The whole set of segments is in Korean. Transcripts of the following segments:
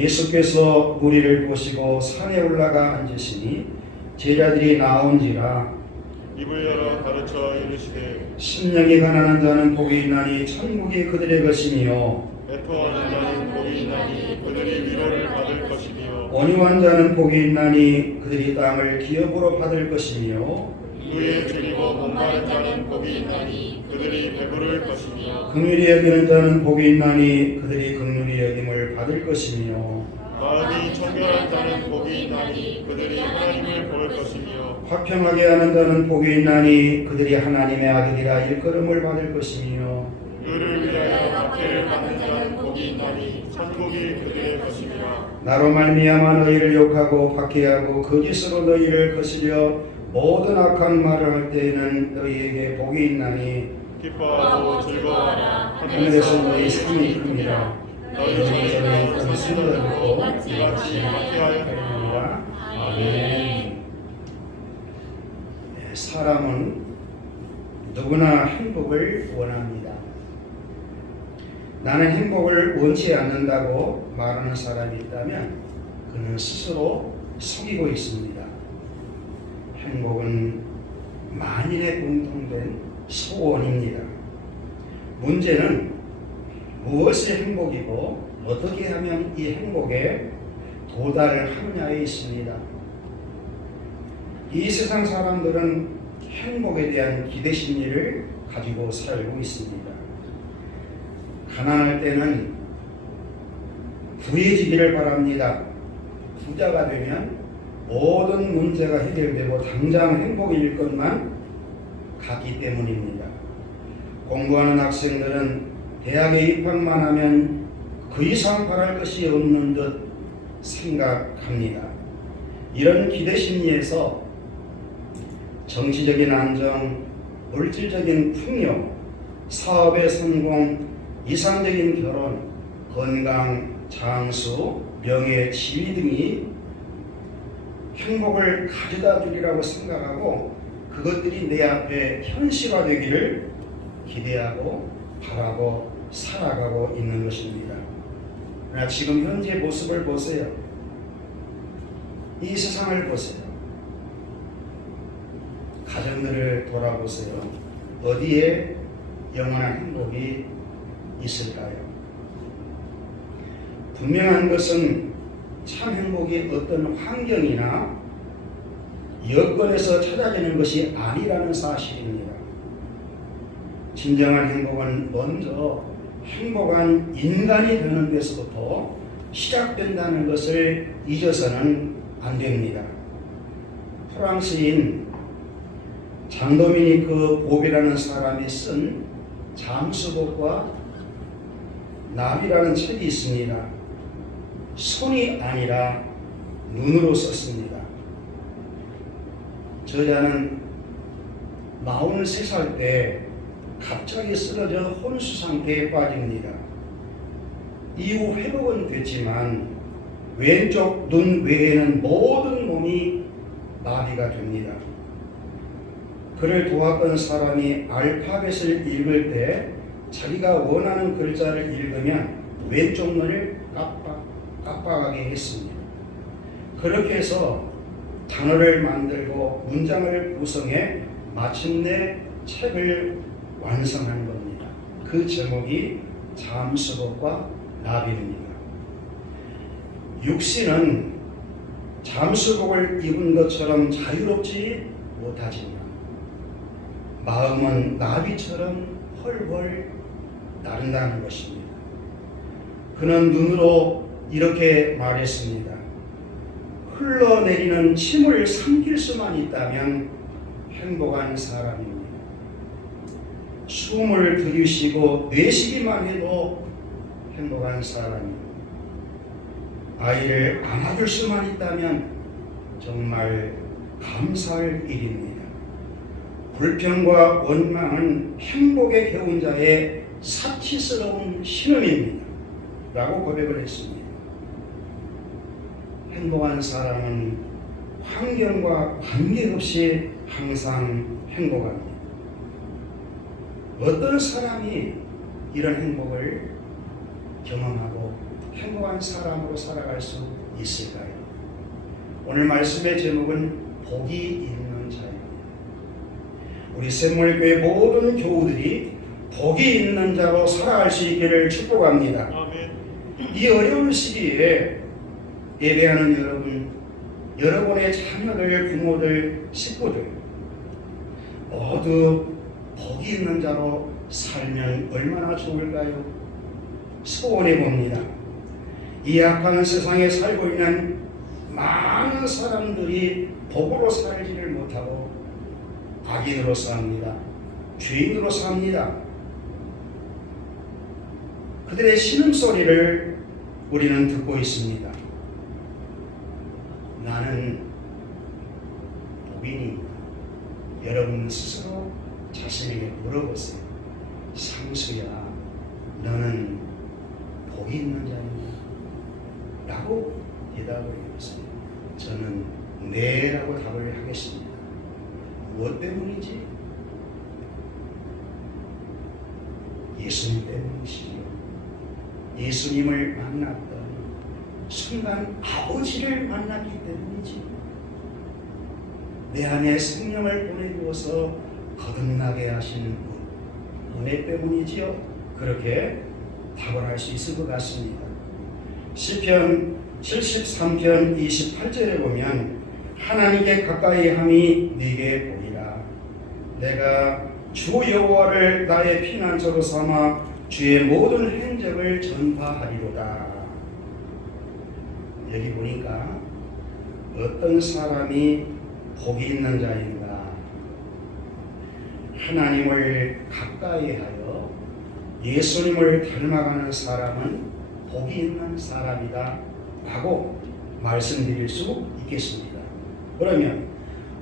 예수께서 무리를 보시고 산에 올라가 앉으시니 제자들이 나온지라. 입을 열어 가르쳐 이르시되 심령이 가난한 자는 복이 있나니 천국이 그들의 것이며 애통하는 자는 복이 있나니 그들이 위로를 받을 것이며 온유한 자는 복이 있나니 그들이 땅을 기업으로 받을 것이며 누에 줄이고 목마른 자는 복이 있나니 그들이 배부를 것이며 긍휼히 여기는 자는 복이 있나니 그들이 긍휼히 여김을 받을 것이며 마음이 청결한 자는 복이 있나니 그들이 하나님을 볼 것이며 화평하게 하는 자는 복이 있나니 그들이 하나님의 아들이라 일컬음을 받을 것이며 그를 위하여 박해를 받는 자는 복이 있나니 천국이 그들의 것이며 나로 말미암아 너희를 욕하고 박해하고 거짓으로 너희를 거스려 모든 악한 말을 할 때에는 너희에게 복이 있나니 기뻐하고 즐거워하라. 하늘에서 너희 상이 큽니다. 너희 너희 전에 있던 순간으로 순간으로 이같이 박해하여 되느니라. 아멘. 사람은 누구나 행복을 원합니다. 나는 행복을 원치 않는다고 말하는 사람이 있다면 그는 스스로 속이고 있습니다. 행복은 만인의 공통된 소원입니다. 문제는 무엇이 행복이고 어떻게 하면 이 행복에 도달하느냐에 있습니다. 이 세상 사람들은 행복에 대한 기대 심리를 가지고 살고 있습니다. 가난할 때는 부해지기를 바랍니다. 부자가 되면 모든 문제가 해결되고 당장 행복일 것만 같기 때문입니다. 공부하는 학생들은 대학에 입학만 하면 그 이상 바랄 것이 없는 듯 생각합니다. 이런 기대 심리에서 정치적인 안정, 물질적인 풍요, 사업의 성공, 이상적인 결혼, 건강, 장수, 명예, 지위 등이 행복을 가져다 주리라고 생각하고 그것들이 내 앞에 현실화되기를 기대하고 바라고 살아가고 있는 것입니다. 그러나 지금 현재 모습을 보세요. 이 세상을 보세요. 가정들을 돌아보세요. 어디에 영원한 행복이 있을까요? 분명한 것은 참 행복이 어떤 환경이나 여건에서 찾아지는 것이 아니라는 사실입니다. 진정한 행복은 먼저 행복한 인간이 되는 데서부터 시작된다는 것을 잊어서는 안 됩니다. 프랑스인 장도미니크 보베라는 사람이 쓴 잠수복과 나비라는 책이 있습니다. 손이 아니라 눈으로 썼습니다. 저자는 43살 때 갑자기 쓰러져 혼수 상태에 빠집니다. 이후 회복은 됐지만 왼쪽 눈 외에는 모든 몸이 마비가 됩니다. 그를 도왔던 사람이 알파벳을 읽을 때 자기가 원하는 글자를 읽으면 왼쪽 눈을 깜빡하게 했습니다. 그렇게 해서 단어를 만들고 문장을 구성해 마침내 책을 완성한 겁니다. 그 제목이 잠수복과 나비입니다. 육신은 잠수복을 입은 것처럼 자유롭지 못하지만 마음은 나비처럼 헐헐 나른다는 것입니다. 그는 눈으로 이렇게 말했습니다. 흘러내리는 침을 삼킬 수만 있다면 행복한 사람입니다. 숨을 들이쉬고 내쉬기만 해도 행복한 사람입니다. 아이를 안아줄 수만 있다면 정말 감사할 일입니다. 불평과 원망은 행복에 겨운 자의 사치스러운 신음입니다. 라고 고백을 했습니다. 행복한 사람은 환경과 관계없이 항상 행복합니다. 어떤 사람이 이런 행복을 경험하고 행복한 사람으로 살아갈 수 있을까요? 오늘 말씀의 제목은 복이 있는 자입니다. 우리 샘물교회 모든 교우들이 복이 있는 자로 살아갈 수 있기를 축복합니다. 아멘. 이 어려운 시기에 예배하는 여러분, 여러분의 자녀들, 부모들, 식구들 모두 복이 있는 자로 살면 얼마나 좋을까요? 소원해 봅니다. 이 악한 세상에 살고 있는 많은 사람들이 복으로 살지를 못하고 악인으로 삽니다. 죄인으로 삽니다. 그들의 신음소리를 우리는 듣고 있습니다. 나는 복인이다. 여러분 스스로 자신에게 물어보세요. 상수야, 너는 복이 있는 자입니다. 라고 대답을 해보세요. 저는 네 라고 답을 하겠습니다. 무엇 때문이지? 예수님 때문이시죠. 예수님을 만났던 순간 아버지를 만났기 때문이지. 내 안에 생명을 보내주어서 거듭나게 하신 은혜 때문이지요. 그렇게 답을 할 수 있을 것 같습니다. 시편 73편 28절에 보면 하나님께 가까이 함이 네게 보이라. 내가 주 여호와를 나의 피난처로 삼아 주의 모든 행적을 전파하리로다. 여기 보니까 어떤 사람이 복이 있는 자인가? 하나님을 가까이 하여 예수님을 닮아가는 사람은 복이 있는 사람이다 라고 말씀드릴 수 있겠습니다. 그러면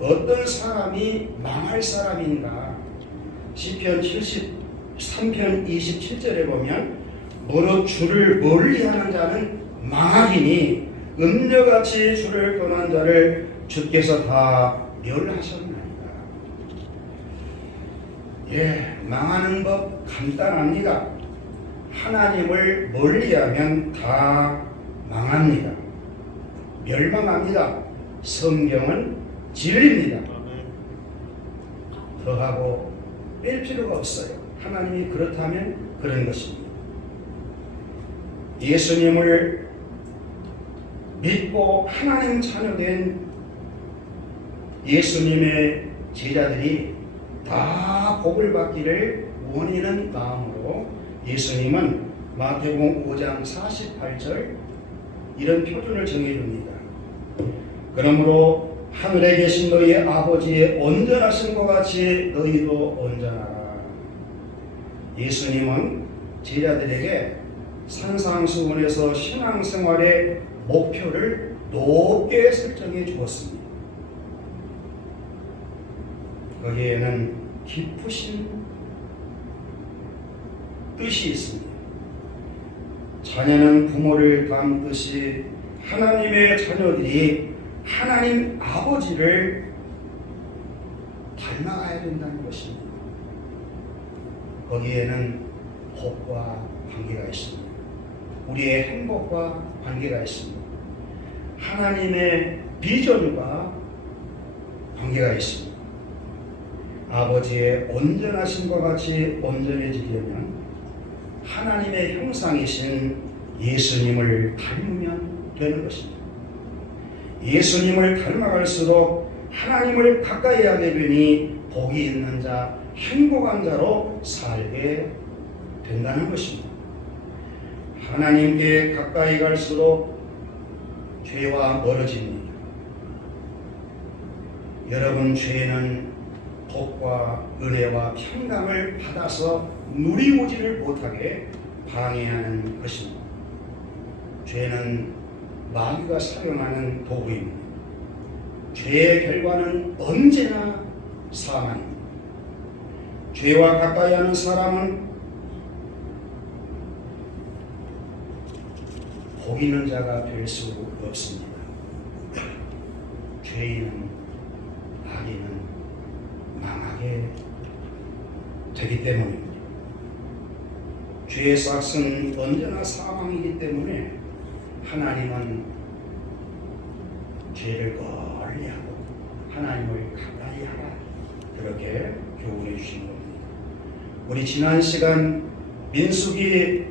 어떤 사람이 망할 사람인가? 시편 73편 27절에 보면 무릇 주를 멀리하는 자는 망하리니 음녀같이 주를 떠난 자를 주께서 다 멸하셨나이다. 망하는 법 간단합니다. 하나님을 멀리하면 다 망합니다. 멸망합니다. 성경은 진리입니다. 더하고 뺄 필요가 없어요. 하나님이 그렇다면 그런 것입니다. 예수님을 믿고 하나님 자녀된 예수님의 제자들이 다 복을 받기를 원하는 마음으로 예수님은 마태복음 5장 48절 이런 표준을 정해줍니다. 그러므로 하늘에 계신 너희의 아버지의 온전하신 것 같이 너희도 온전하라. 예수님은 제자들에게 산상수훈에서 신앙생활의 목표를 높게 설정해 주었습니다. 거기에는 깊으신 뜻이 있습니다. 자녀는 부모를 닮듯이 하나님의 자녀들이 하나님 아버지를 닮아가야 된다는 것입니다. 거기에는 복과 관계가 있습니다. 우리의 행복과 관계가 있습니다. 하나님의 비전과 관계가 있습니다. 아버지의 온전하심과 같이 온전해지려면 하나님의 형상이신 예수님을 닮으면 되는 것입니다. 예수님을 닮아갈수록 하나님을 가까이 하게 되니 복이 있는 자, 행복한 자로 살게 된다는 것입니다. 하나님께 가까이 갈수록 죄와 멀어집니다. 여러분, 죄는 복과 은혜와 평강을 받아서 누리오지를 못하게 방해하는 것입니다. 죄는 마귀가 사용하는 도구입니다. 죄의 결과는 언제나 사망입니다. 죄와 가까이 하는 사람은 복 있는 자가 될 수 없습니다. 죄인은, 악인은 망하게 되기 때문입니다. 죄의 싹은 언제나 사망이기 때문에 하나님은 죄를 멀리하고 하나님을 가까이 하라, 그렇게 교훈해 주신 겁니다. 우리 지난 시간 민수기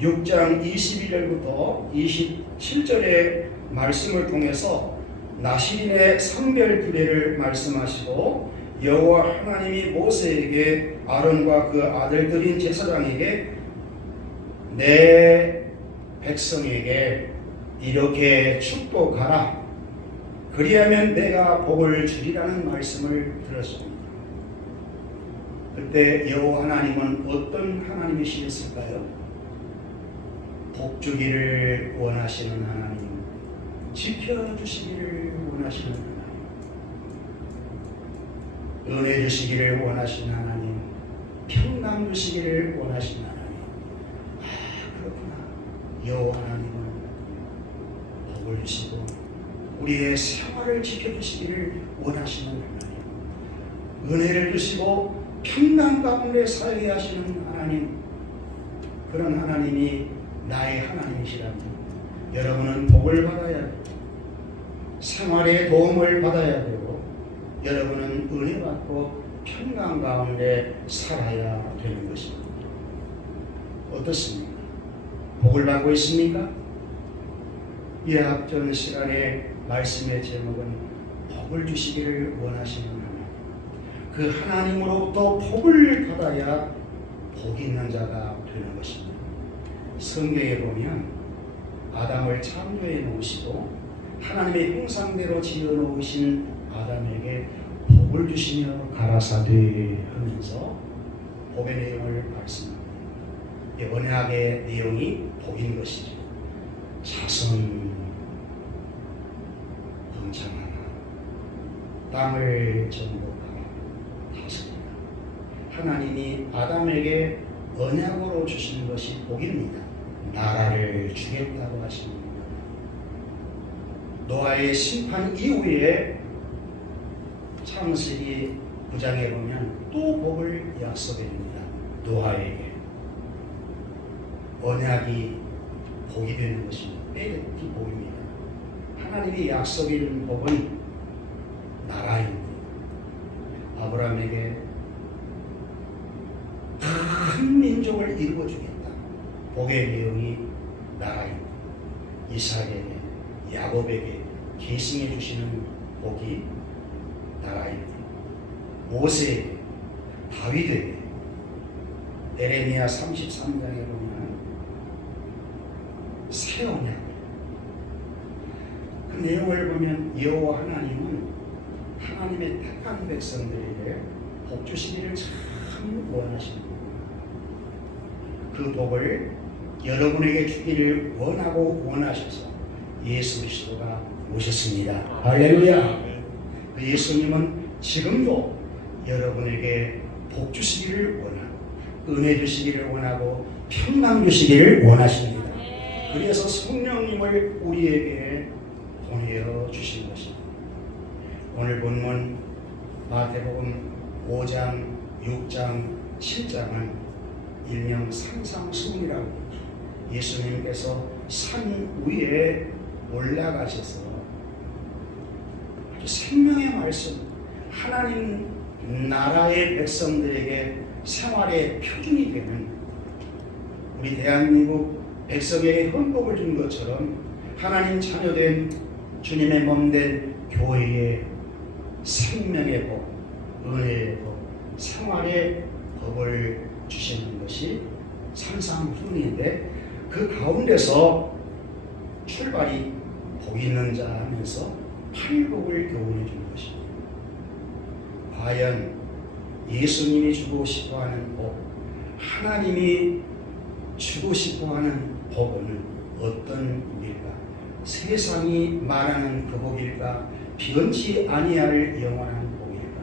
6장 21절부터 27절의 말씀을 통해서 나실인의 성별 규례를 말씀하시고 여호와 하나님이 모세에게 아론과 그 아들들인 제사장에게 내 백성에게 이렇게 축복하라, 그리하면 내가 복을 주리라는 말씀을 들었습니다. 그때 여호와 하나님은 어떤 하나님이시겠을까요? 복 주기를 원하시는 하나님, 지켜주시기를 원하시는 하나님, 은혜 주시기를 원하시는 하나님, 평강 주시기를 원하시는 하나님. 그렇구나. 여호와 하나님은 복을 주시고 우리의 생활을 지켜주시기를 원하시는 하나님, 은혜를 주시고 평강 가운데 살게 하시는 하나님, 그런 하나님이 나의 하나님이시라면 여러분은 복을 받아야 되고 생활에 도움을 받아야 되고 여러분은 은혜 받고 평강 가운데 살아야 되는 것입니다. 어떻습니까? 복을 받고 있습니까? 이 앞전 시간에 말씀의 제목은 복을 주시기를 원하시는 하나님, 그 하나님으로부터 복을 받아야 복 있는 자가 되는 것입니다. 성경에 보면 아담을 창조해 놓으시고 하나님의 형상대로 지어 놓으신 아담에게 복을 주시며 가라사대 하면서 복의 내용을 말씀합니다. 언약의 내용이 복인 것이죠. 자손 번창하라, 땅을 정복하라, 다스리라. 하나님이 아담에게 언약으로 주신 것이 복입니다. 나라를 주겠다고 하십니다. 노아의 심판 이후에 창세기 9장에 보면 또 복을 약속합니다. 노아에게 언약이 복이 되는 것입니다. 빼앗기 복입니다. 하나님이 약속인 복은 나라입니다. 아브라함에게 큰 민족을 이루어주겠다. 복의 내용이 나라입니다. 이삭에게, 야곱에게 계승해 주시는 복이 나라입니다. 모세에게, 다윗에게, 에레미야 33장에 보면 새 언약, 그 내용을 보면 여호와 하나님은 하나님의 택한 백성들에게 복 주시기를 참 원하십니다. 그 복을 여러분에게 주기를 원하고 원하셔서 예수 그리스도가 오셨습니다. 할렐루야. 그 예수님은 지금도 여러분에게 복 주시기를 원하고 은혜 주시기를 원하고 평강 주시기를 원하십니다. 그래서 성령님을 우리에게 보내어 주신 것입니다. 오늘 본문 마태복음 5장, 6장, 7장은 일명 산상수훈이라고 예수님께서 산 위에 올라가셔서 아주 생명의 말씀, 하나님 나라의 백성들에게 생활의 표준이 되는, 우리 대한민국 백성에게 헌복을 준 것처럼 하나님 자녀된 주님의 몸된 교회의 생명의 복, 은혜의 복, 생활의 법을 주시는 것이 산상훈인데, 그 가운데서 출발이 복 있는 자 하면서 팔복을 교훈해 주는 것입니다. 과연 예수님이 주고 싶어하는 복, 하나님이 주고 싶어하는 복은 어떤 복일까? 세상이 말하는 그 복일까? 변치 아니할 영원한 복일까?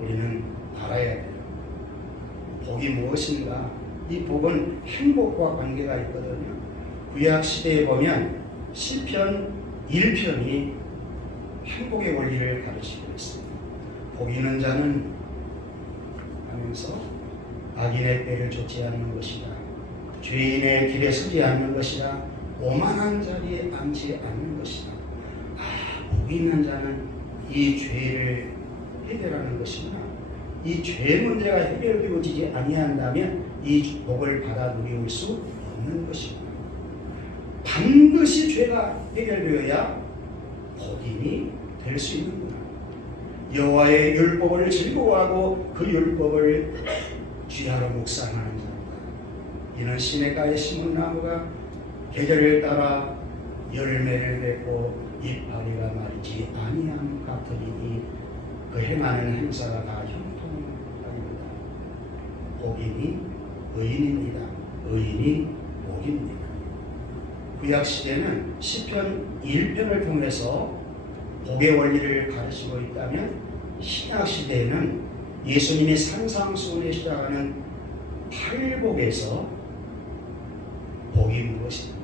우리는 알아야 돼요. 복이 무엇인가? 이 복은 행복과 관계가 있거든요. 구약 시대에 보면 시편 1편이 행복의 원리를 가르치고 있습니다. 복 있는 자는 하면서 악인의 때를 좇지 않는 것이다. 죄인의 길에 서지 않는 것이라 오만한 자리에 앉지 않는 것이다. 복이 있는 자는 이 죄를 해결하는 것이구나. 이 죄 문제가 해결되어지지 아니한다면 이 복을 받아 누릴 수 없는 것이구나. 반드시 죄가 해결되어야 복임이 될 수 있는구나. 여호와의 율법을 즐거워하고 그 율법을 쥐하러 묵상하는 자다. 이는 시냇가에 심은 나무가 계절을 따라 열매를 맺고 이파리가 마르지 아니함 같으리니 그 행하는 행사가 다 형통하리로다. 복임이 의인입니다. 의인이 복입니다. 구약시대는 시편 1편을 통해서 복의 원리를 가르치고 있다면 신약시대에는 예수님이 산상수훈에 시작하는 팔복에서 복이 무엇입니까?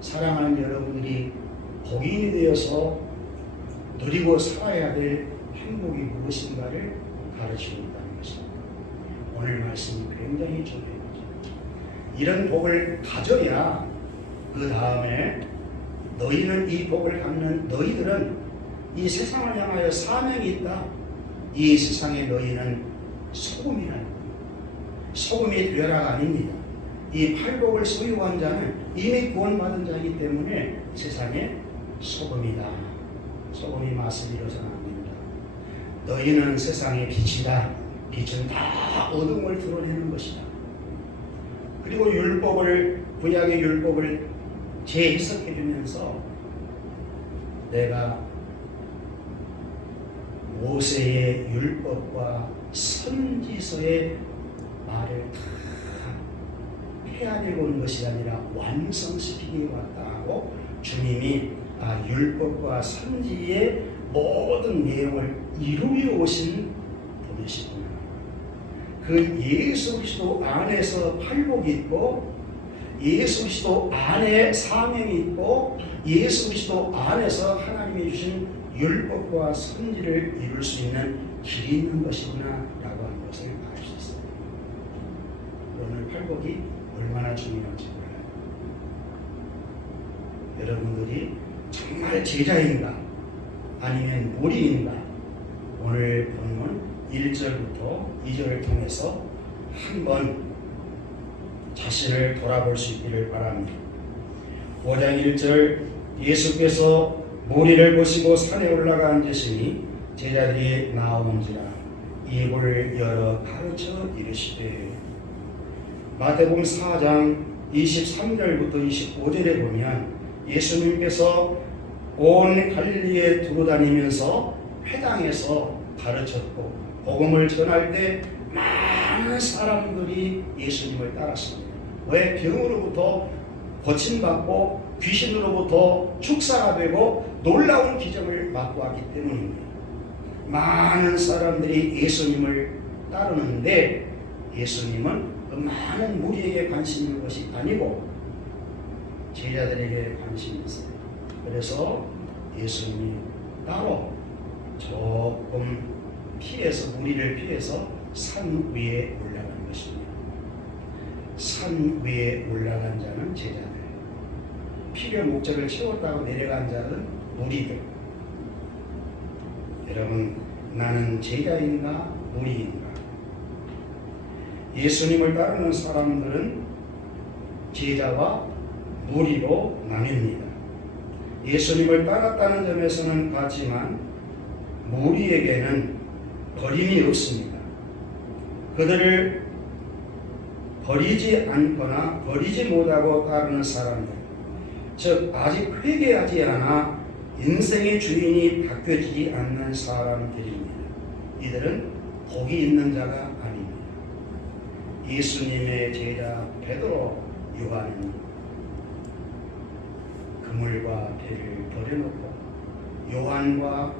사랑하는 여러분들이 복인이 되어서 누리고 살아야 될 행복이 무엇인가를 가르치고 있다는 것입니다. 오늘 말씀이 굉장히 중요합니다. 이런 복을 가져야 그 다음에 너희는 이 복을 갖는 너희들은 이 세상을 향하여 사명이 있다. 이 세상에 너희는 소금이라는 겁니다. 소금이 되어라가 아닙니다. 이 팔복을 소유한 자는 이미 구원받은 자이기 때문에 세상에 소금이다. 소금이 맛을 잃어서는 안 된다. 너희는 세상의 빛이다. 빛은 다 어둠을 드러내는 것이다. 그리고 구약의 율법을 재해석해 주면서 내가 모세의 율법과 선지서의 말을 다 해야 되고 온 것이 아니라 완성시키기 왔다 하고 주님이 율법과 선지의 모든 내용을 이루어 오신 분이시구나. 그 예수 그리스도 안에서 팔복이 있고 예수 그리스도 안에 사명이 있고 예수 그리스도 안에서 하나님이 주신 율법과 선지를 이룰 수 있는 길이 있는 것이구나 라고 하는 것을 알 수 있습니다. 오늘 팔복이 얼마나 중요한지 몰라요. 여러분들이 정말 제자인가 아니면 무리인가 오늘 본문 1절부터 2절을 통해서 한번 자신을 돌아볼 수 있기를 바랍니다. 5장 1절 예수께서 무리를 보시고 산에 올라가 앉으시니 제자들이 나오는지라 입을 열어 가르쳐 이르시되 마태복음 4장 23절부터 25절에 보면 예수님께서 온 갈릴리에 두루다니면서 회당에서 가르쳤고 복음을 전할 때 많은 사람들이 예수님을 따랐습니다. 왜? 병으로부터 고침받고 귀신으로부터 축사가 되고 놀라운 기적을 맛보았기 때문입니다. 많은 사람들이 예수님을 따르는데 예수님은 그 많은 무리에게 관심 있는 것이 아니고 제자들에게 관심이 있어요. 그래서 예수님이 따로 조금 무리를 피해서 산 위에 올라간 것입니다. 산 위에 올라간 자는 제자들, 필요 목적을 채웠다고 내려간 자는 무리들. 여러분, 나는 제자인가 무리인가? 예수님을 따르는 사람들은 제자와 무리로 나뉩니다. 예수님을 따랐다는 점에서는 같지만 무리에게는 버림이 없습니다. 그들을 버리지 않거나 버리지 못하고 따르는 사람들, 즉 아직 회개하지 않아 인생의 주인이 바뀌어지지 않는 사람들입니다. 이들은 복이 있는 자가 아닙니다. 예수님의 제자 베드로, 요한은 그물과 배를 버려놓고 요한과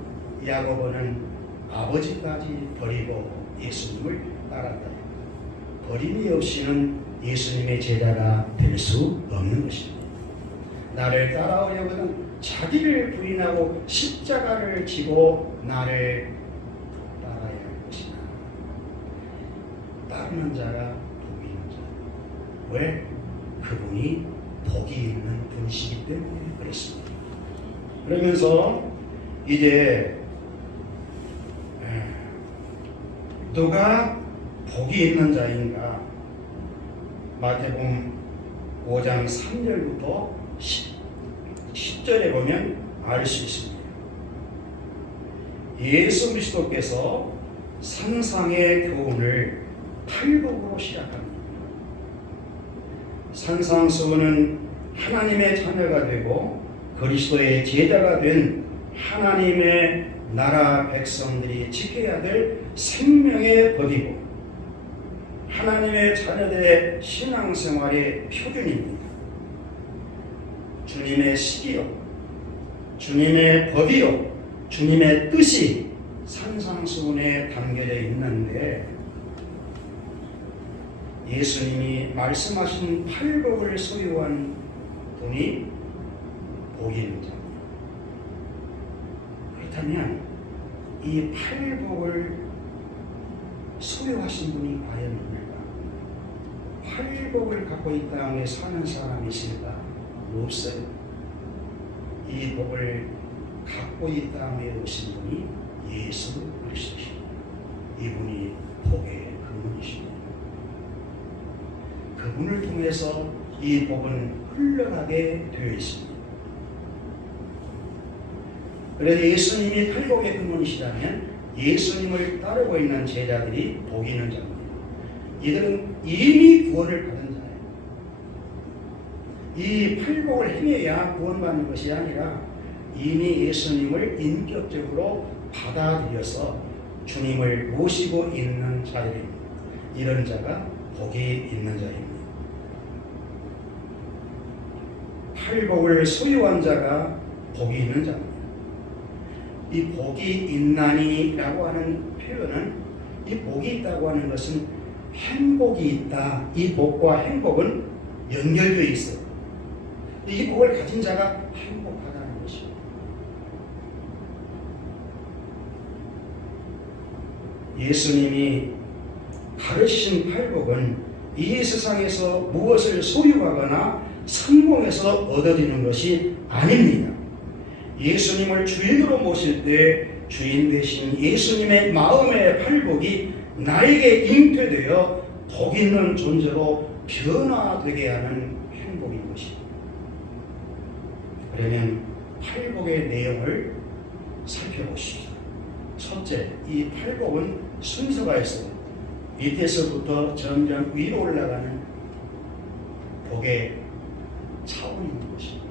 야고보는 아버지까지 버리고 예수님을 따랐다. 버림이 없이는 예수님의 제자가 될 수 없는 것입니다. 나를 따라오려거든 자기를 부인하고 십자가를 지고 나를 따라야 할 것이다. 따르는 자가 복이 있는 자. 왜? 그분이 복이 있는 분이시기 때문에 그렇습니다. 그러면서 이제 누가 복이 있는 자인가? 마태복음 5장 3절부터 10절에 보면 알 수 있습니다. 예수 그리스도께서 산상의 교훈을 팔복으로 시작합니다. 산상수훈은 하나님의 자녀가 되고 그리스도의 제자가 된 하나님의 나라 백성들이 지켜야 될 생명의 법이고 하나님의 자녀들의 신앙생활의 표준입니다. 주님의 시기요, 주님의 법이요, 주님의 뜻이 산상수훈에 담겨져 있는데 예수님이 말씀하신 팔복을 소유한 분이 복이 있는 자입니다. 그렇다면 이 팔복을 소유하신 분이 과연 있는가? 팔복을 갖고 이 땅에 사는 사람이 있을까? 없어요. 이 복을 갖고 이 땅에 오신 분이 예수 그리스도십니다. 이분이 복의 근원이십니다. 그분을 통해서 이 복은 흘러가게 되어 있습니다. 그래서 예수님이 팔복의 근원이시라면 예수님을 따르고 있는 제자들이 복이 있는 자입니다. 이들은 이미 구원을 받은 자예요. 이 팔복을 행해야 구원받는 것이 아니라 이미 예수님을 인격적으로 받아들여서 주님을 모시고 있는 자들입니다. 이런 자가 복이 있는 자입니다. 팔복을 소유한 자가 복이 있는 자입니다. 이 복이 있나니라고 하는 표현은 이 복이 있다고 하는 것은 행복이 있다. 이 복과 행복은 연결되어 있어요. 이 복을 가진 자가 행복하다는 것입니다. 예수님이 가르치신 팔복은 이 세상에서 무엇을 소유하거나 성공해서 얻어지는 것이 아닙니다. 예수님을 주인으로 모실 때 주인 되신 예수님의 마음의 팔복이 나에게 잉태되어 복 있는 존재로 변화되게 하는 행복인 것입니다. 그러면 팔복의 내용을 살펴보십시오. 첫째, 이 팔복은 순서가 있어요. 밑에서부터 점점 위로 올라가는 복의 차원이 있는 것입니다.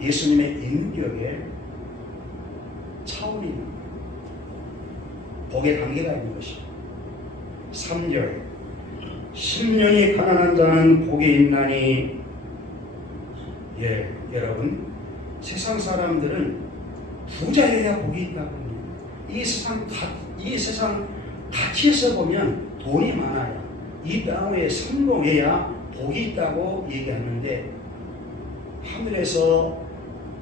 예수님의 인격에 차원이 있는 복의 단계가 있는 것입니다. 3절 심령이 가난한 자는 복이 있나니. 여러분, 세상 사람들은 부자여야 복이 있다고 합니다. 이 세상 가치에서 보면 돈이 많아야, 이 땅에 성공해야 복이 있다고 얘기하는데, 하늘에서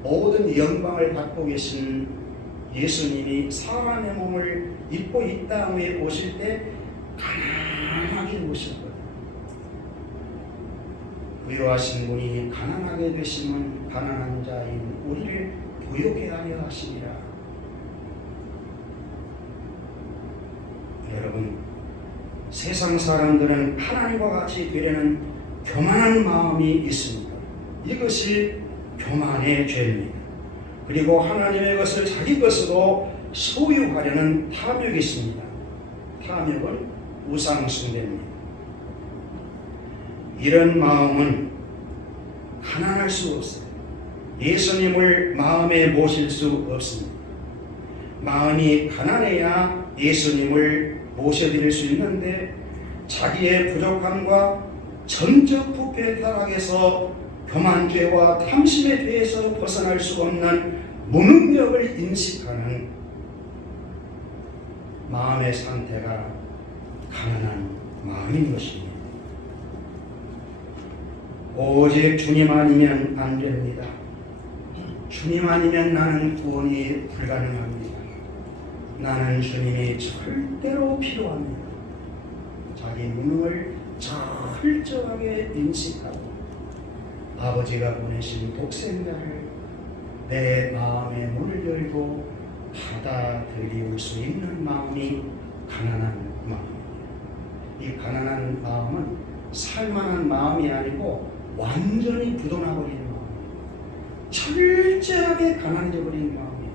모든 영광을 갖고 계신 예수님이 사람의 몸을 입고 이 땅에 오실 때 가난하게 오셨거든요. 부유하신 분이 가난하게 되시면 가난한 자인 우리를 부유하게 하려 하시니라. 여러분, 세상 사람들은 하나님과 같이 되려는 교만한 마음이 있습니다. 이것이 교만의 죄입니다. 그리고 하나님의 것을 자기 것으로 소유하려는 탐욕이 있습니다. 탐욕은 우상숭배입니다. 이런 마음은 가난할 수 없어요. 예수님을 마음에 모실 수 없습니다. 마음이 가난해야 예수님을 모셔드릴 수 있는데, 자기의 부족함과 전적 부패 타락에서 교만죄와 탐심에 대해서 벗어날 수 없는 무능력을 인식하는 마음의 상태가 가난한 마음인 것입니다. 오직 주님 아니면 안 됩니다. 주님 아니면 나는 구원이 불가능합니다. 나는 주님이 절대로 필요합니다. 자기 무능을 철저하게 인식하고 아버지가 보내신 독생자를 내 마음의 문을 열고 받아들일 수 있는 마음이 가난한 마음입니다. 이 가난한 마음은 살만한 마음이 아니고 완전히 부도나버린 마음이에요. 철저하게 가난해져버린 마음이에요.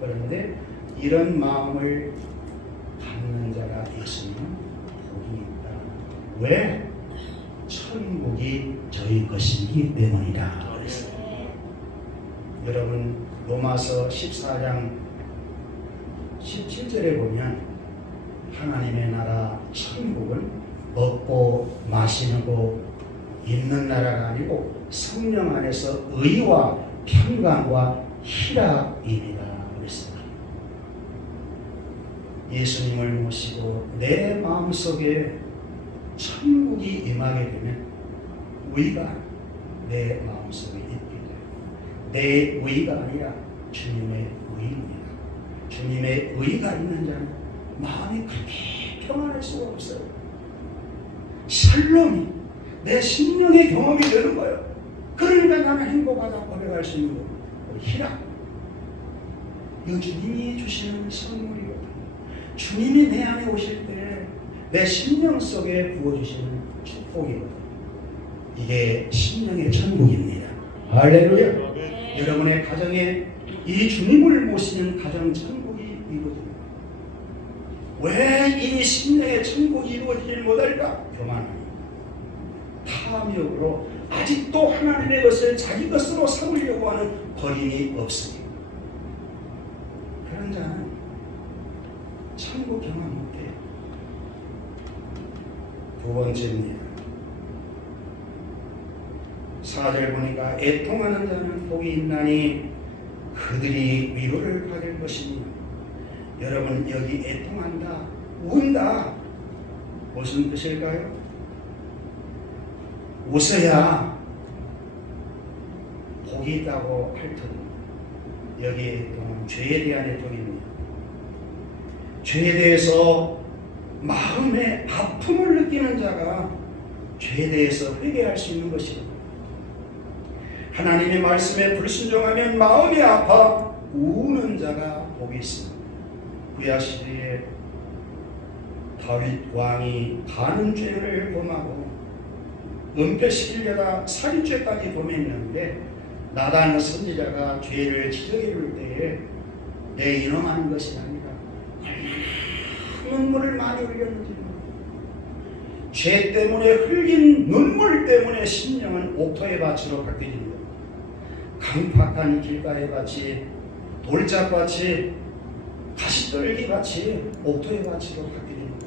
그런데 이런 마음을 갖는 자가 있으면 복이 있다. 왜? 천국이 저희 것이기 때문이다. 여러분 로마서 14장 17절에 보면 하나님의 나라 천국은 먹고 마시는 거 있는 나라가 아니고 성령 안에서 의와 평강과 희락입니다. 그랬습니다. 예수님을 모시고 내 마음속에 천국이 임하게 되면 의가 내 마음속에 있게 돼요. 내 의가 아니라 주님의 의입니다. 주님의 의가 있는 자는 마음이 그렇게 평안할 수가 없어요. 샬롬이 내 심령의 경험이 되는 거예요. 그러니까 나는 행복하다 고백할 수 있는 거예요. 희락. 이 주님이 주시는 선물이거든요. 주님이 내 안에 오실 때 내 심령 속에 부어주시는 축복이거든요. 이게 심령의 천국입니다. 할렐루야. 네. 여러분의 가정에 이 주님을 모시는 가정 천국이 이루어집니다. 왜 이 심령의 천국이 이루어지지 못할까? 교만함, 탐욕으로 아직도 하나님의 것을 자기 것으로 삼으려고 하는 버림이 없습니다. 그런 자는 천국 경험 못해요. 두 번째입니다. 4절 보니까 애통하는 자는 복이 있나니 그들이 위로를 받을 것이니. 여러분 여기 애통한다, 운다 무슨 뜻일까요? 웃어야 복이 있다고 할 터입니다. 여기에 애통은 죄에 대한 애통입니다. 죄에 대해서 마음의 아픔을 느끼는 자가 죄에 대해서 회개할 수 있는 것입니다. 하나님의 말씀에 불순종하면 마음이 아파 우는 자가 복이 있습니다. 구약 시대에 다윗 왕이 많은 죄를 범하고 은폐시키려다 살인죄까지 범했는데 나단 선지자가 죄를 지적해 줄 때에 내 인용하는 것이 아니라 눈물을 많이 흘렸는지 죄 때문에 흘린 눈물 때문에 심령은 옥토의 밭으로 바뀌어집니다. 강팍한 길가의 밭이 돌짝밭이 가시떨기 밭이 옥토의 밭으로 바뀌어집니다.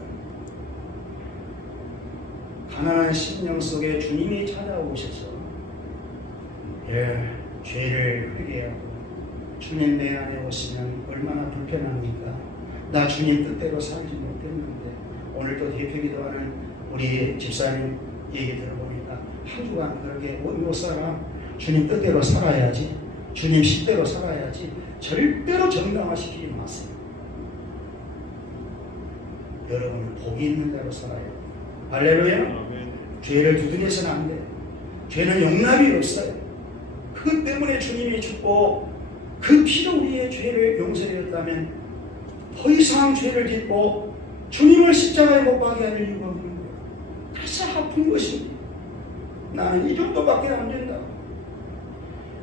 가난한 심령 속에 주님이 찾아오셔서 죄를 회개하고 주님 내 안에 오시면 얼마나 불편합니까? 나 주님 뜻대로 살지 못했는데. 오늘 또 대표 기도하는 우리 집사님 얘기 들어보니까 한 주간 그렇게 못 살아. 주님 뜻대로 살아야지, 주님 식대로 살아야지. 절대로 정당화시키지 마세요. 여러분 복이 있는 자로 살아야 돼요. 할렐루야. 죄를 두둔해서는 안 돼요. 죄는 용납이 없어요. 그것 때문에 주님이 죽고 그 피로 우리의 죄를 용서해줬다면 더 이상 죄를 짓고 주님을 십자가에 못 박게 할 이유가 없는 거예요. 그래서 아픈 것입니다. 나는 이 정도밖에 안 된다.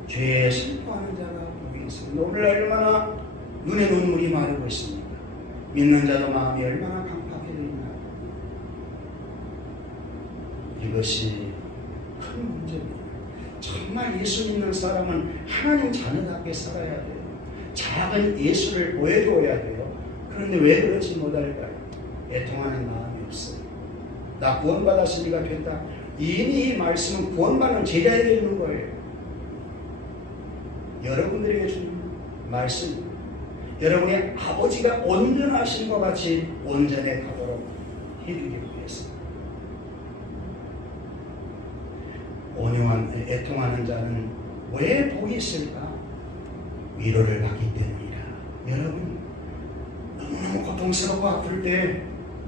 죄에 슬퍼하는 자가 복이 있습니다. 오늘 얼마나 눈에 눈물이 마르고 있습니까? 믿는 자도 마음이 얼마나 강팍해져 있나. 이것이 큰 문제입니다. 정말 예수 믿는 사람은 하나님 자녀답게 살아야 돼요. 작은 예수를 보여줘야 돼요. 그런데 왜 그렇지 못할까요? 애통하는 마음이 없어요. 나 구원받았으니까 됐다. 이미 이 말씀은 구원받는 제자에게 있는 거예요. 여러분들에게 주는 말씀, 여러분의 아버지가 온전하신 것 같이 온전해 가도록 해주기 위해서. 온유한 애통하는 자는 왜 복이 있을까? 위로를 받기 때문이다. 여러분 너무너무 고통스럽고 아플 때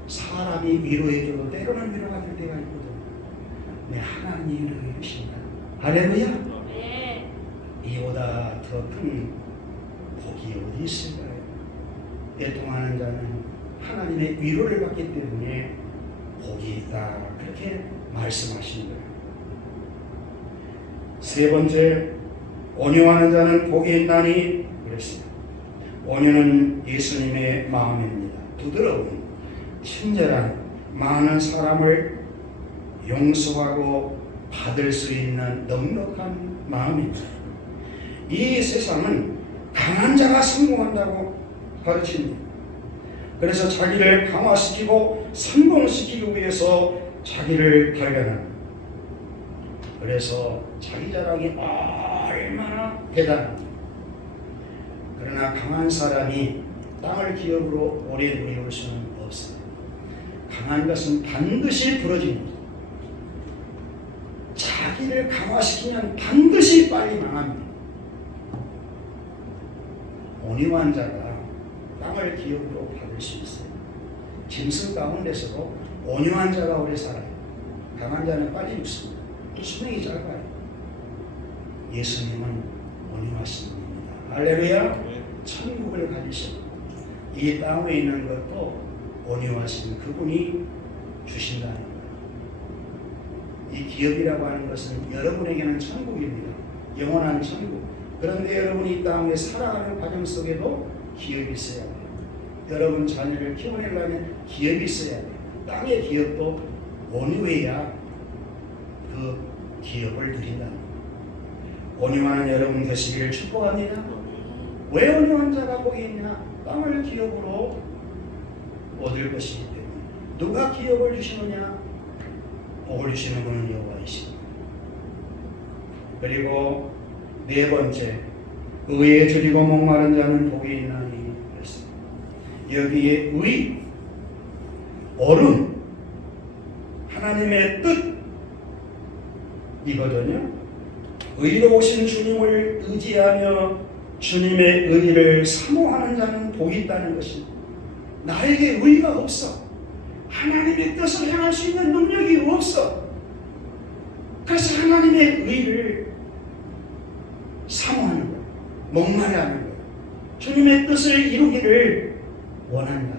사람이 위로해줘도 때로는 위로가 될 때가 있거든. 내 하나님이 위로해 주신다. 할렐루야. 네. 이보다 더 큰 복이 어디 있을까요? 애통하는 자는 하나님의 위로를 받기 때문에 복이 있다. 그렇게 말씀하신 거예요. 세 번째, 온유하는 자는 복이 있나니 그랬습니다. 온유는 예수님의 마음입니다. 부드러운, 친절한, 많은 사람을 용서하고 받을 수 있는 넉넉한 마음입니다. 이 세상은 강한 자가 성공한다고 가르칩니다. 그래서 자기를 강화시키고 성공시키기 위해서 자기를 발견합니다. 그래서 자기 자랑이 얼마나 대단합니다. 그러나 강한 사람이 땅을 기업으로 오래 누릴 수는 없어요. 강한 것은 반드시 부러집니다. 자기를 강화시키면 반드시 빨리 망합니다. 온유한 자가 땅을 기업으로 받을 수 있어요. 짐승 가운데서도 온유한 자가 오래 살아요. 강한 자는 빨리 죽습니다. 수명이 짧아요. 예수님은 온유하신 분입니다. 할렐루야. 천국을 가지시고 이 땅에 있는 것도 온유하신 그분이 주신다는 거예요. 이 기업이라고 하는 것은 여러분에게는 천국입니다. 영원한 천국. 그런데 여러분이 이 땅에 살아가는 과정 속에도 기업이 있어야 돼요. 여러분 자녀를 키워내려면 기업이 있어야 돼요. 땅의 기업도 온유해야 그 기업을 누린다는 거예요. 온유하는 여러분 되시기를 축복합니다. 왜 온유한 자가 복이 있냐? 땅을 기업으로 얻을 것이기 때문에. 누가 기업을 주시느냐? 복을 주시는 분은 여호와이십니다. 그리고 네 번째, 의에 줄이고 목마른 자는 복이 있나니 그랬습니다. 여기에 의, 옳음, 하나님의 뜻이거든요. 의로우신 주님을 의지하며 주님의 의를 사모하는 자는 복이 있다는 것입니다. 나에게 의가 없어. 하나님의 뜻을 행할 수 있는 능력이 없어. 그래서 하나님의 의를 사모하는 거예요. 목마르하는 거예요. 주님의 뜻을 이루기를 원한다.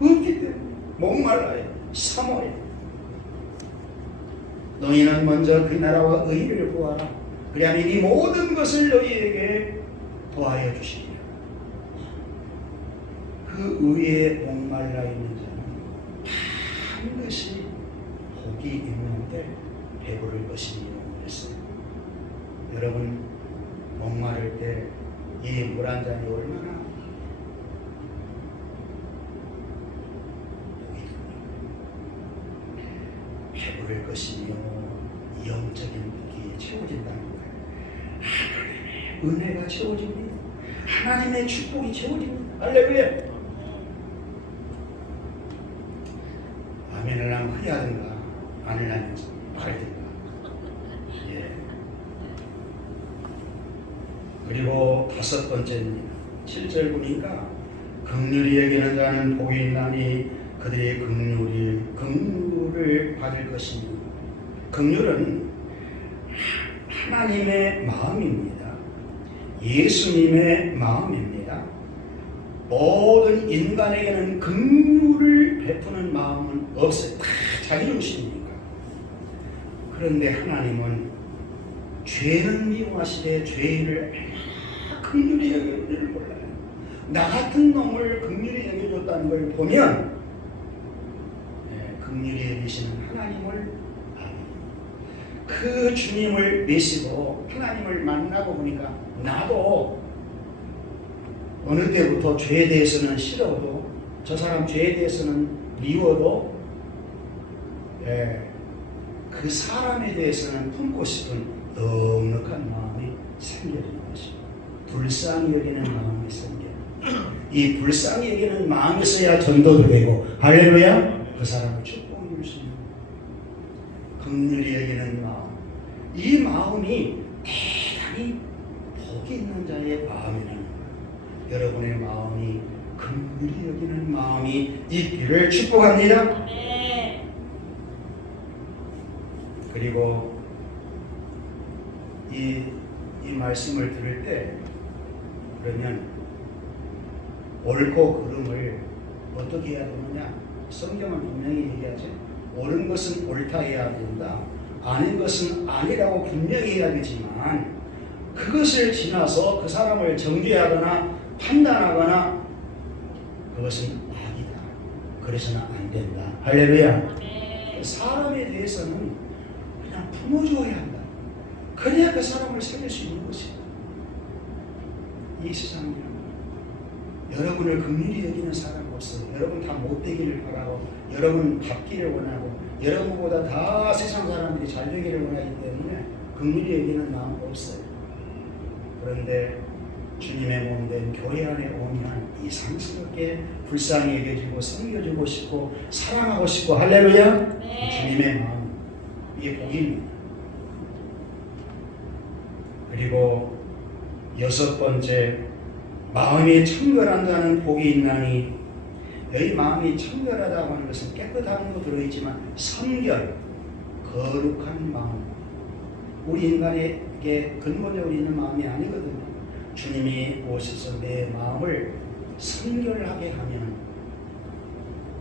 없기 때문에 목말라요. 사모해요. 너희는 먼저 그 나라와 의를 구하라. 그리하면 이 모든 것을 너희에게 더하여 주시리라. 그 의에 목말라 있는 자는 반드시 복이 있는데 배부를 것이라고 했어요. 여러분 목마를 때 이 물 한 잔이 얼마나 복이 됩니까? 배부를 것이며 영적인 복이 채워진다는 거예요. 하나님의 은혜가 채워집니다. 하나님의 축복이 채워집니다. 할렐루야. 아멘을 하면 흐리하든가 안을 하면 바르든가. 예. 그리고 다섯 번째는 7절 보니까 긍휼히 여기는 자는 복이 있나니 그들의 긍휼을 받을 것입니다. 긍휼은 하나님의 마음입니다. 예수님의 마음입니다. 모든 인간에게는 긍휼을 베푸는 마음은 없어요. 다 자기 중심이니까. 그런데 하나님은 죄는 미워하시되 죄인을 긍휼히 여길 줄 몰라요. 나 같은 놈을 긍휼히 여겨줬다는 걸 보면 긍휼히 여기시는 하나님을 그 주님을 믿고 하나님을 만나고 보니까 나도 어느 때부터 죄에 대해서는 싫어도 저 사람 죄에 대해서는 미워도 그 사람에 대해서는 품고 싶은 넉넉한 마음이 생겨지는 것입니다. 불쌍히 여기는 마음이 생겨요. 이 불쌍히 여기는 마음이 있어야 전도도 되고 할렐루야. 그 사람을 축복해 줄 수 있는 긍휼히 여기는 마음. 이 마음이 대단히 복이 있는 자의 마음이라는 거예요. 여러분의 마음이 긍휼히 여기는 마음이 있기를 축복합니다. 아멘. 그리고 이 말씀을 들을 때 그러면 옳고 그름을 어떻게 해야 되느냐? 성경은 분명히 얘기하죠. 옳은 것은 옳다 해야 된다. 아닌 것은 아니라고 분명히 해야 되지만 그것을 지나서 그 사람을 정죄하거나 판단하거나 그것은 악이다. 그래서는 안 된다. 할렐루야. 사람에 대해서는 그냥 품어줘야 한다. 그래야 그 사람을 살릴 수 있는 것이다. 이 세상에 여러분을 긍휼히 여기는 사람 없어요. 여러분 다 못되기를 바라고, 여러분 받기를 원하고, 여러분보다 다 세상 사람들이 잘 되기를 원하기 때문에 긍휼히 여기는 마음 없어요. 그런데 주님의 몸된 교회 안에 오면 이상스럽게 불쌍히 여겨주고 섬겨주고 싶고 사랑하고 싶고 할렐루야. 주님의 마음, 이게 복입니다. 그리고 여섯 번째, 마음이 청결한 자는 복이 있나니. 여기 마음이 청결하다고 하는 것은 깨끗한 거 들어있지만 성결, 거룩한 마음, 우리 인간에게 근본적으로 있는 마음이 아니거든요. 주님이 오셔서 내 마음을 성결하게 하면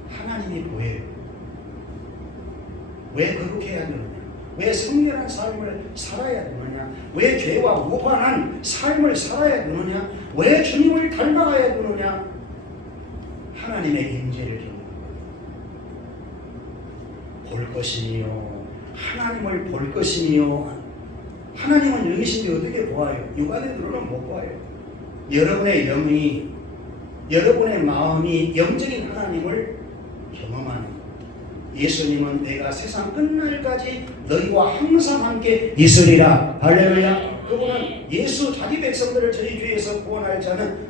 하나님이 보여요. 왜 그렇게 해야 되느냐? 왜 성결한 삶을 살아야 되느냐? 왜 죄와 무관한 삶을 살아야 되느냐? 왜 주님을 닮아가야 되느냐? 하나님의 임재를 경험하고 볼 것이니요, 하나님을 볼 것이니요. 하나님은 영이신데 어떻게 보아요? 육안으로는 못 봐요. 여러분의 영이, 여러분의 마음이 영적인 하나님을 경험하는 것. 예수님은 내가 세상 끝날까지 너희와 항상 함께 있으리라. 할렐루야. 그분은 예수 자기 백성들을 저희 교회에서 구원할 자는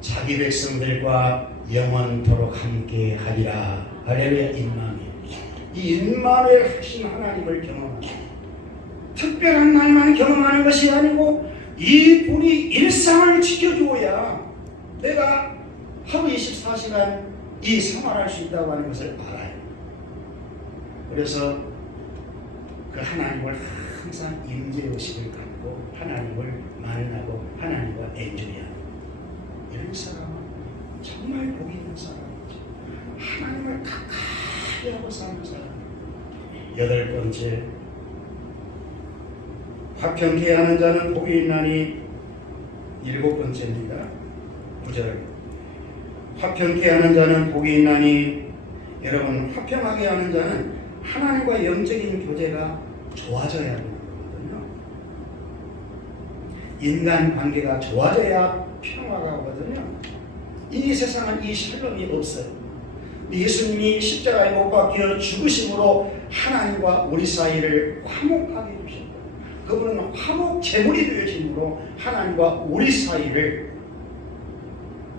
자기 백성들과 영원토록 함께 하리라. 할렐루야. 임마누엘. 이 임마누엘 하신 하나님을 경험하는, 특별한 날만 경험하는 것이 아니고 이 분이 일상을 지켜주어야 내가 하루 24시간 이 생활할 수 있다고 하는 것을 알아요. 그래서 그 하나님을 항상 임재의식을 갖고 하나님을 만나고 하나님과 엔조이하는 이런 사람은 정말 복이 있는 사람이죠. 하나님을 가까이 하고 사는 사람. 여덟 번째, 화평케 하는 자는 복이 있나니. 일곱 번째입니다. 9절. 화평케 하는 자는 복이 있나니. 여러분, 화평하게 하는 자는 하나님과 영적인 교제가 좋아져야 되는 거거든요. 인간 관계가 좋아져야 평화가 오거든요. 이 세상은 이 샬롬이 없어요. 예수님이 십자가에 못 박혀 죽으심으로 하나님과 우리 사이를 화목하게 해주셨다. 그분은 화목 제물이 되어짐으로 하나님과 우리 사이를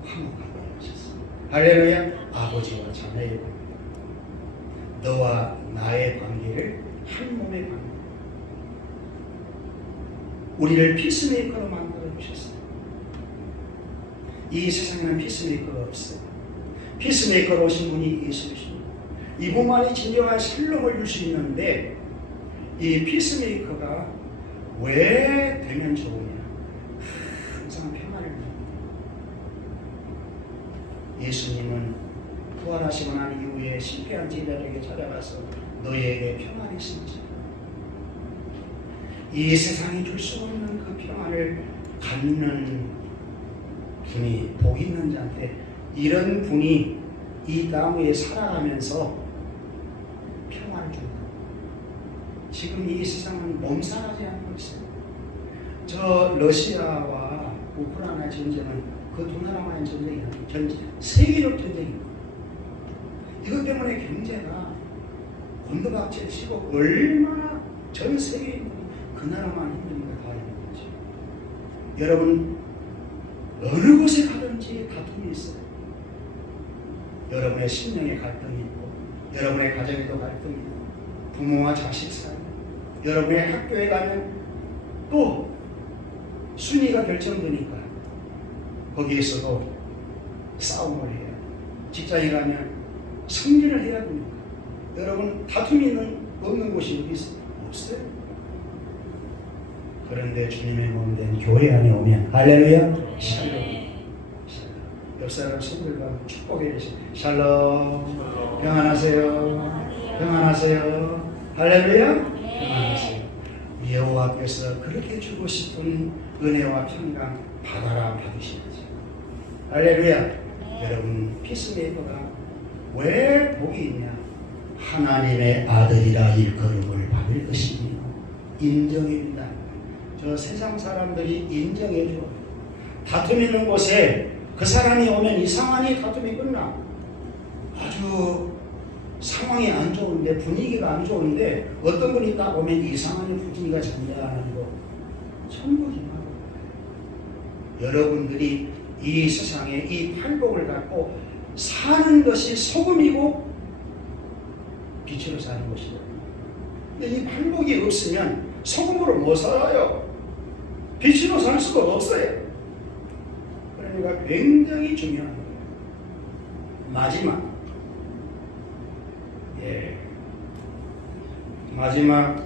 화목하게 하셨습니다. 할렐루야. 아버지와 자녀의 관계, 너와 나의 관계를 한 몸의 관계, 우리를 피스메이커로 만들어 주셨습니다. 이 세상에는 피스메이커가 없어요. 피스메이커로 오신 분이 예수이십니다. 이분만이 진정한 샬롬을 줄 수 있는데, 이 피스메이커가 왜 되면 좋으냐? 항상 평안을 줍니다. 예수님은 부활하시고 난 이후에 실패한 제자들에게 찾아가서 너희에게 평안이 있습니다. 이 세상이 줄 수 없는 그 평안을 갖는 분이 복 있는 자한테, 이런 분이 이 땅에 살아가면서 평안을 준다. 지금 이 세상은 몸살하지 않고 있어요. 저 러시아와 우크라이나 전쟁은 그 두 나라만의 전쟁이 아니고 세계적 전쟁입니다. 이것 때문에 경제가 곤두박질 치고 얼마나 전 세계인들이 그 나라만 힘드니까 다 있는 거죠. 여러분, 어느 곳에 가든지 다툼이 있어요. 여러분의 신령의 갈등이 있고, 여러분의 가정에도 갈등이 있고, 부모와 자식 사이, 여러분의 학교에 가면 또 순위가 결정되니까 거기에서도 싸움을 해야 돼. 직장에 가면 승진을 해야 됩니다. 여러분 다툼이 없는 곳이 어디 있어요? 없어요. 그런데 주님의 몸된 교회 안에 오면 할렐루야 샬롬. 옆 사람 손들과 축복해 주세요. 샬롬. 평안하세요. 평안하세요. 할렐루야. 평안하세요. 여호와께서 그렇게 주고 싶은 은혜와 평강 받아라 받으셔야죠. 할렐루야. 여러분 피스메이커가 왜 복이 있냐? 하나님의 아들이라 일컬음을 받을 것이며 인정입니다. 저 세상 사람들이 인정해줘. 다툼 있는 곳에 그 사람이 오면 이상하니 다툼이 끝나. 아주 상황이 안 좋은데 분위기가 안 좋은데 어떤 분이 딱 오면 이상하니 분위기가 잔잔하고 천국이나. 여러분들이 이 세상에 이 팔복을 갖고 사는 것이 소금이고 빛으로 사는 것이다. 근데 이 팔복이 없으면 소금으로 못 살아요. 빛으로 살 수가 없어요. 그러니까 굉장히 중요한 거예요. 마지막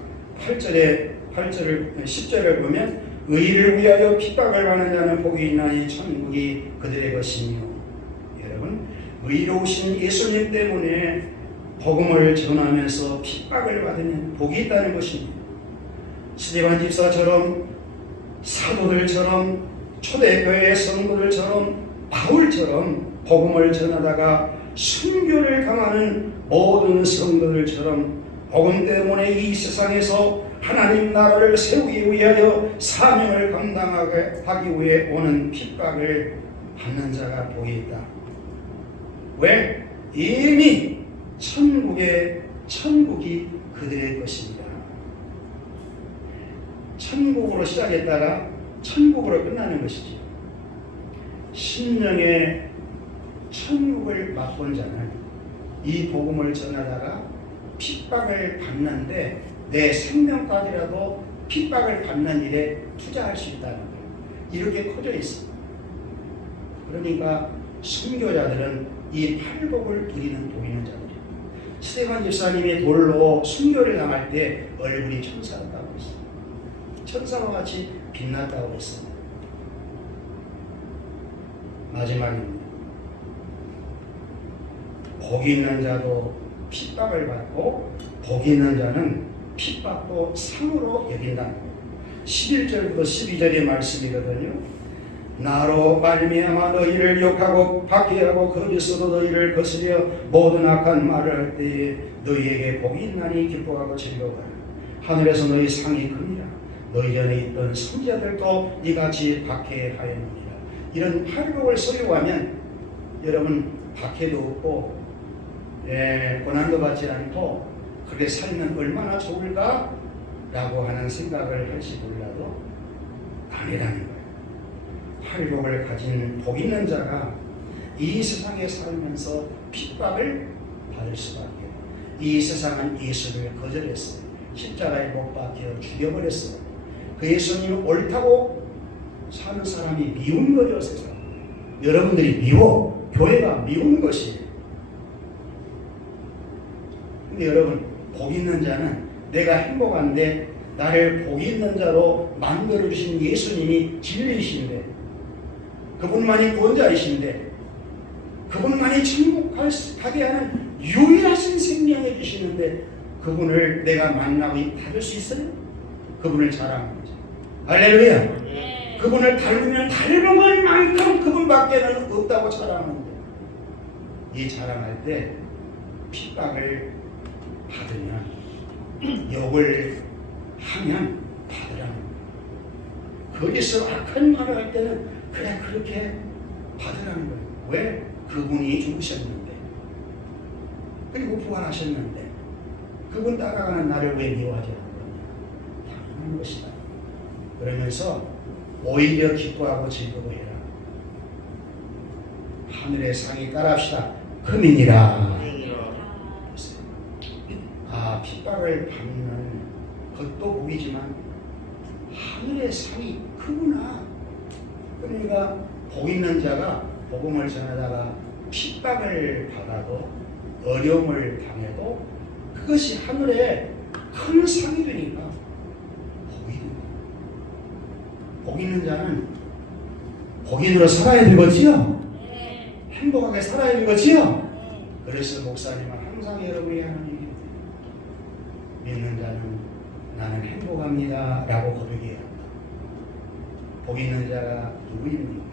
10절을 보면 의를 위하여 핍박을 받는 자는 복이 있나니 천국이 그들의 것이며. 여러분 의로우신 예수님 때문에 복음을 전하면서 핍박을 받으면 복이 있다는 것입니다. 스데반 집사처럼 사도들처럼 초대교회 성도들처럼 바울처럼 복음을 전하다가 순교를 당하는 모든 성도들처럼 복음 때문에 이 세상에서 하나님 나라를 세우기 위하여 사명을 감당하게 하기 위해 오는 핍박을 받는 자가 복이 있다. 왜? 이미 천국이 그들의 것입니다. 천국으로 시작했다가 천국으로 끝나는 것이지. 심령의 천국을 맛본 자는 이 복음을 전하다가 핍박을 받는데 내 생명까지라도 핍박을 받는 일에 투자할 수 있다는 거예요. 이렇게 커져 있어. 그러니까 순교자들은 이 팔복을 누리는 복있는 자들이에요. 스데반 집사님이 돌로 순교를 당할 때 얼굴이 천사였다고 했어요. 천사와 같이 빛났다고 했어요. 마지막입니다. 복 있는 자도 핍박을 받고 복 있는 자는 핍박도 상으로 여긴다. 11절부터 12절의 말씀이거든요. 나로 말미암아 너희를 욕하고 박해하고 거짓으로 너희를 거스려 모든 악한 말을 할 때에 너희에게 복이 있나니 기뻐하고 즐거워하라. 하늘에서 너희 상이 크니라. 너희 전에 있던 선지자들도 이같이 박해하였느니라. 이런 팔복을 소유하면 여러분 박해도 없고 고난도 받지 않고 그렇게 살면 얼마나 좋을까? 라고 하는 생각을 할지 몰라도 아니라는 거예요. 팔복을 가진 복 있는 자가 이 세상에 살면서 핍박을 받을 수밖에. 이 세상은 예수를 거절했어요. 십자가에 못 박혀 죽여버렸어요. 그 예수님을 옳다고 사는 사람이 미운 거예요, 세상. 여러분들이 미워. 교회가 미운 것이에요. 근데 여러분, 복 있는 자는 내가 행복한데 나를 복 있는 자로 만들어주신 예수님이 진리이신데, 그분만이 구원자이신데, 그분만이 천국 가게 하는 유일하신 생명해 주시는데 그분을 내가 만나고 다룰 수 있어요? 그분을 자랑하는 거죠. 할렐루야. 네. 그분을 닮으면 닮은 만큼 그분밖에는 없다고 자랑하는데, 이 자랑할 때 핍박을 받으면, 욕을 하면 받으라는 거예요. 거기서 악한 말을 할 때는 그래 그렇게 받으라는 거예요. 왜? 그분이 죽으셨는데, 그리고 부활하셨는데 그분 따라가는 나를 왜 미워하지 않는 거냐? 당연한 것이다. 그러면서 오히려 기뻐하고 즐거워해라. 하늘의 상이 따라합시다. 금이니라. 아, 핍박을 받는 것도 복이지만 하늘의 상이 크구나. 그러니까 복 있는 자가 복음을 전하다가 핍박을 받아도 어려움을 당해도 그것이 하늘에 큰 상이 되니까 복이 됩니다. 복 있는 자는 복인으로 살아야 되겠지요? 행복하게 살아야 되겠지요? 그래서 목사님은 항상 여러분이 하나님 믿는 자는 나는 행복합니다 라고 고백해야 한다. 복 있는 자가 누구입니까?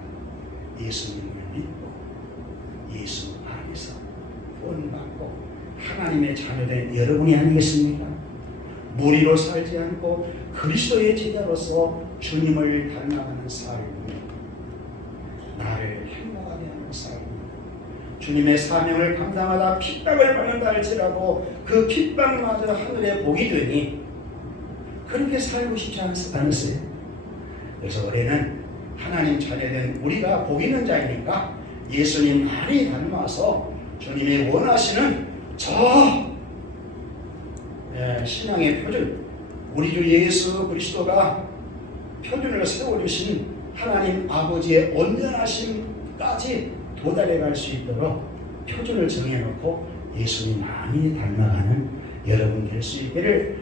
예수님을 믿고 예수 안에서 구원받고 하나님의 자녀된 여러분이 아니겠습니까? 무리로 살지 않고 그리스도의 제자로서 주님을 닮아가는 삶이 나를 행복하게 하는 삶입니다. 주님의 사명을 감당하다 핍박을 받는다 할지라도 그 핍박마저 하늘의 복이 되니 그렇게 살고 싶지 않으세요? 그래서 올해는 하나님 자녀된 우리가 복 있는 자이니까 예수님 많이 닮아서 주님이 원하시는 저 신앙의 표준, 우리 주 예수 그리스도가 표준을 세워주신 하나님 아버지의 온전하심까지 도달해 갈 수 있도록 표준을 정해놓고 예수님 많이 닮아가는 여러분 될 수 있기를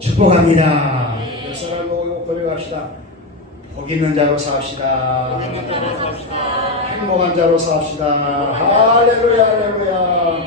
축복합니다. 옆 사람 보고 고백합시다. 복 있는 자로 삽시다. 행복한 자로 삽시다. 할렐루야 할렐루야.